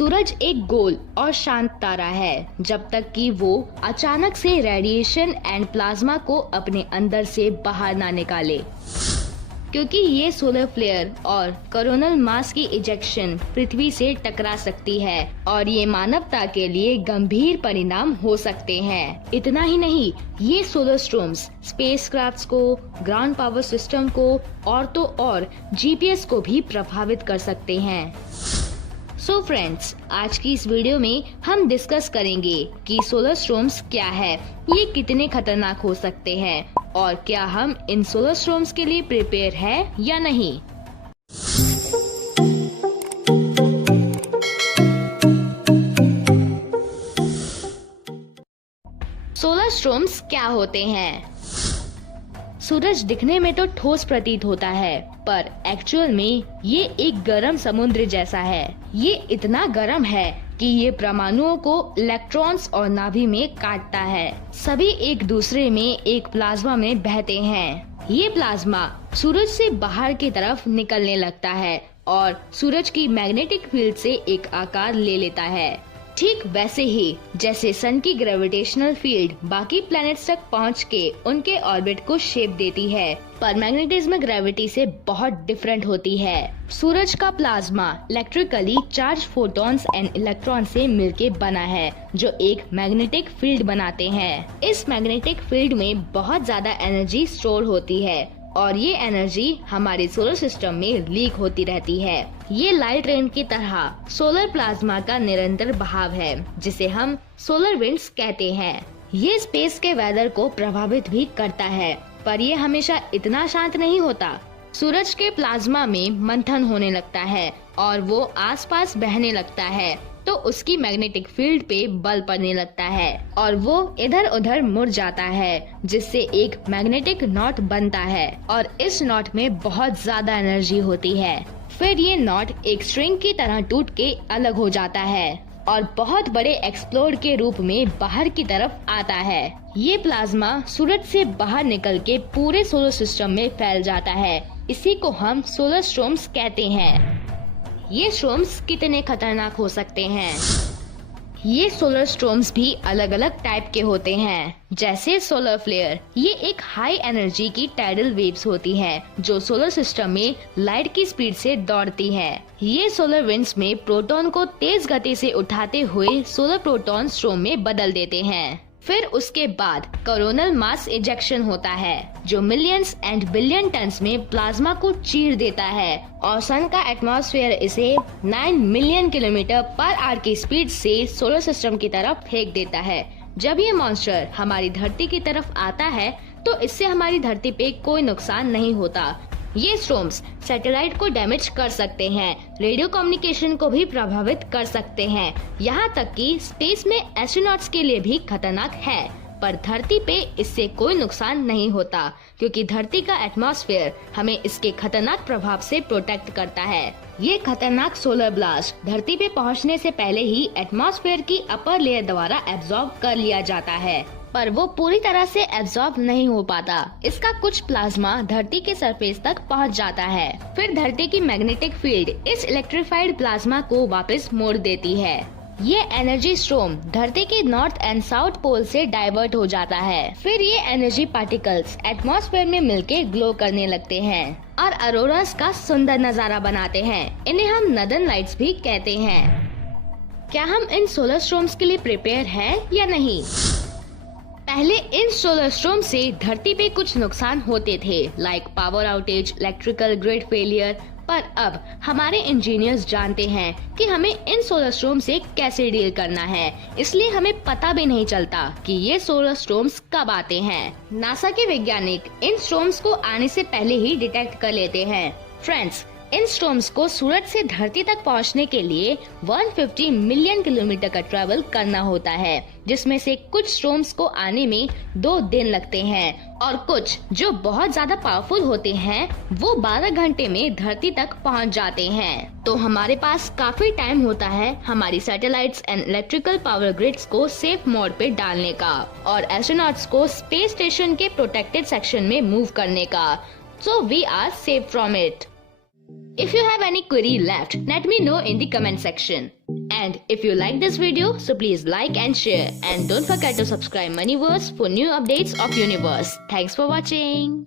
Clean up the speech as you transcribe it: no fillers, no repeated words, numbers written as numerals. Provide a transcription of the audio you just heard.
सूरज एक गोल और शांत तारा है जब तक कि वो अचानक से रेडिएशन एंड प्लाज्मा को अपने अंदर से बाहर ना निकाले। क्योंकि ये सोलर फ्लेयर और कोरोनल मास की इजेक्शन पृथ्वी से टकरा सकती है और ये मानवता के लिए गंभीर परिणाम हो सकते हैं। इतना ही नहीं, ये सोलर स्टॉर्म्स स्पेसक्राफ्ट्स को, ग्राउंड पावर सिस्टम को और तो और जीपीएस को भी प्रभावित कर सकते हैं। सो फ्रेंड्स, आज की इस वीडियो में हम डिस्कस करेंगे कि सोलर स्टॉर्म्स क्या है, ये कितने खतरनाक हो सकते हैं और क्या हम इन सोलर स्टॉर्म्स के लिए प्रिपेयर है या नहीं। सोलर स्टॉर्म्स क्या होते हैं? सूरज दिखने में तो ठोस प्रतीत होता है, पर एक्चुअल में ये एक गर्म समुद्र जैसा है। ये इतना गर्म है कि ये परमाणुओं को इलेक्ट्रॉन्स और नाभि में काटता है। सभी एक दूसरे में एक प्लाज्मा में बहते हैं। ये प्लाज्मा सूरज से बाहर की तरफ निकलने लगता है और सूरज की मैग्नेटिक फील्ड से एक आकार ले लेता है। ठीक वैसे ही जैसे सन की ग्रेविटेशनल फील्ड बाकी प्लैनेट्स तक पहुंच के उनके ऑर्बिट को शेप देती है, पर मैग्नेटिज्म ग्रेविटी से बहुत डिफरेंट होती है। सूरज का plasma electrically charge photons and electron से मिलके बना है, जो एक मैग्नेटिक फील्ड बनाते हैं। इस मैग्नेटिक फील्ड में बहुत ज्यादा एनर्जी स्टोर होती है और ये एनर्जी हमारे सोलर सिस्टम में लीक होती रहती है। ये लाइट रेन की तरह सोलर प्लाज्मा का निरंतर बहाव है, जिसे हम सोलर विंड्स कहते हैं। ये स्पेस के वेदर को प्रभावित भी करता है, पर ये हमेशा इतना शांत नहीं होता। सूरज के प्लाज्मा में मंथन होने लगता है और वो आसपास बहने लगता है, तो उसकी मैग्नेटिक फील्ड पे बल पड़ने लगता है और वो इधर उधर मुड़ जाता है, जिससे एक मैग्नेटिक नॉट बनता है और इस नॉट में बहुत ज्यादा एनर्जी होती है। फिर ये नॉट एक स्ट्रिंग की तरह टूट के अलग हो जाता है और बहुत बड़े एक्सप्लोड के रूप में बाहर की तरफ आता है। ये प्लाज्मा सूरज से बाहर निकल के पूरे सोलर सिस्टम में फैल जाता है। इसी को हम सोलर स्टॉर्म्स कहते हैं। ये स्टॉर्म्स कितने खतरनाक हो सकते हैं? ये सोलर स्टॉर्म्स भी अलग अलग टाइप के होते हैं, जैसे सोलर फ्लेयर। ये एक हाई एनर्जी की टाइडल वेव्स होती है जो सोलर सिस्टम में लाइट की स्पीड से दौड़ती है। ये सोलर विंड्स में प्रोटॉन को तेज गति से उठाते हुए सोलर प्रोटॉन स्टॉर्म में बदल देते हैं। फिर उसके बाद कोरोनल मास इजेक्शन होता है, जो मिलियंस एंड बिलियन टन्स में प्लाज्मा को चीर देता है और सन का एटमॉस्फेयर इसे 9 मिलियन किलोमीटर पर आवर की स्पीड से सोलर सिस्टम की तरफ फेंक देता है। जब ये मॉन्स्टर हमारी धरती की तरफ आता है तो इससे हमारी धरती पे कोई नुकसान नहीं होता। ये स्टॉर्म्स सैटेलाइट को डैमेज कर सकते हैं, रेडियो कम्युनिकेशन को भी प्रभावित कर सकते हैं, यहाँ तक कि स्पेस में एस्ट्रोनॉट्स के लिए भी खतरनाक है। पर धरती पे इससे कोई नुकसान नहीं होता, क्योंकि धरती का एटमॉस्फेयर हमें इसके खतरनाक प्रभाव से प्रोटेक्ट करता है। ये खतरनाक सोलर ब्लास्ट धरती पे पहुंचने से पहले ही एटमॉस्फेयर की अपर लेयर द्वारा एब्जॉर्ब कर लिया जाता है, पर वो पूरी तरह से एब्जॉर्ब नहीं हो पाता। इसका कुछ प्लाज्मा धरती के सरफेस तक पहुंच जाता है। फिर धरती की मैग्नेटिक फील्ड इस इलेक्ट्रिफाइड प्लाज्मा को वापस मोड़ देती है। ये एनर्जी स्ट्रॉम धरती के नॉर्थ एंड साउथ पोल से डाइवर्ट हो जाता है। फिर ये एनर्जी पार्टिकल्स एटमॉस्फेयर में मिलके ग्लो करने लगते हैं और अरोरास का सुंदर नजारा बनाते हैं। इन्हें हम नॉर्दर्न लाइट्स भी कहते हैं। क्या हम इन सोलर स्टॉर्म्स के लिए प्रिपेयर हैं या नहीं? पहले इन सोलर स्टॉर्म से धरती पे कुछ नुकसान होते थे, like power outage, electrical grid failure, पर अब हमारे इंजीनियर्स जानते हैं कि हमें इन सोलर स्टॉर्म से कैसे डील करना है, इसलिए हमें पता भी नहीं चलता कि ये सोलर स्टॉर्म्स कब आते हैं। नासा के वैज्ञानिक इन स्टॉर्म्स को आने से पहले ही डिटेक्ट कर लेते हैं। फ्रेंड्स, इन स्टॉर्म्स को सूरज से धरती तक पहुंचने के लिए 150 मिलियन किलोमीटर का ट्रैवल करना होता है, जिसमें से कुछ स्टॉर्म्स को आने में 2 दिन लगते हैं और कुछ जो बहुत ज्यादा पावरफुल होते हैं वो 12 घंटे में धरती तक पहुंच जाते हैं। तो हमारे पास काफी टाइम होता है हमारी satellites and electrical power grids को सेफ मोड पे डालने का और एस्ट्रोनॉट्स को स्पेस स्टेशन के प्रोटेक्टेड सेक्शन में मूव करने का, so we are safe from it. If you have any query left, let me know in the comment section. And if you like this video, so please like and share. And don't forget to subscribe Moneyverse for new updates of universe. Thanks for watching.